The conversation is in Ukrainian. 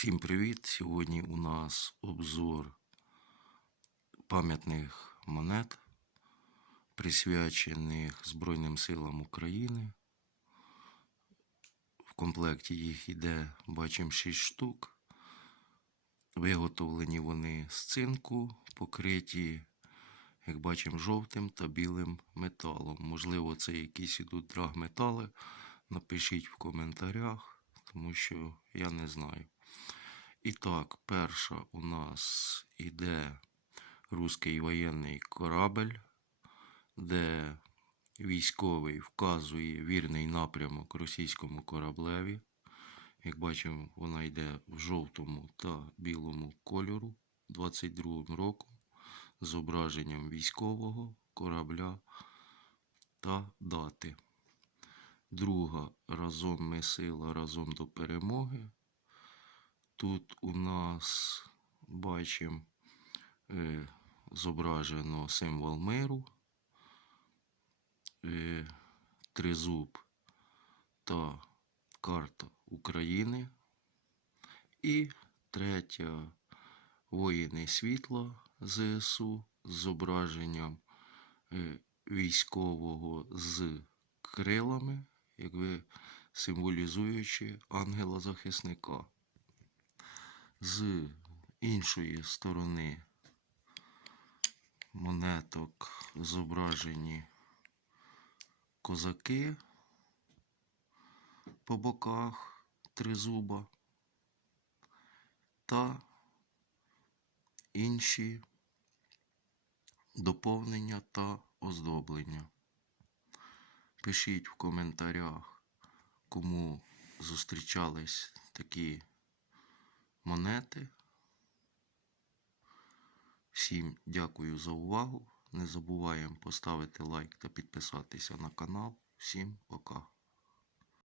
Всім привіт! Сьогодні у нас обзор пам'ятних монет, присвячених Збройним силам України. В комплекті їх іде, бачимо, 6 штук. Виготовлені вони з цинку, покриті, як бачимо, жовтим та білим металом. Можливо, це якісь ідуть драгметали. Напишіть в коментарях, тому що я не знаю. І так, перша у нас іде руський воєнний корабель, де військовий вказує вірний напрямок російському кораблеві. Як бачимо, вона йде в жовтому та білому кольору 22 року з зображенням військового корабля та дати. Друга разом ми сила, разом до перемоги. Тут у нас бачимо е, зображено символ миру, е, тризуб та карта України. І третя воїни світла ЗСУ з зображенням е, військового з крилами, якби символізуючи ангела-захисника. З іншої сторони монеток зображені козаки по боках тризуба та інші доповнення та оздоблення. Пишіть в коментарях, кому зустрічались такі монети. Всім дякую за увагу. Не забуваємо поставити лайк та підписатися на канал. Всім пока.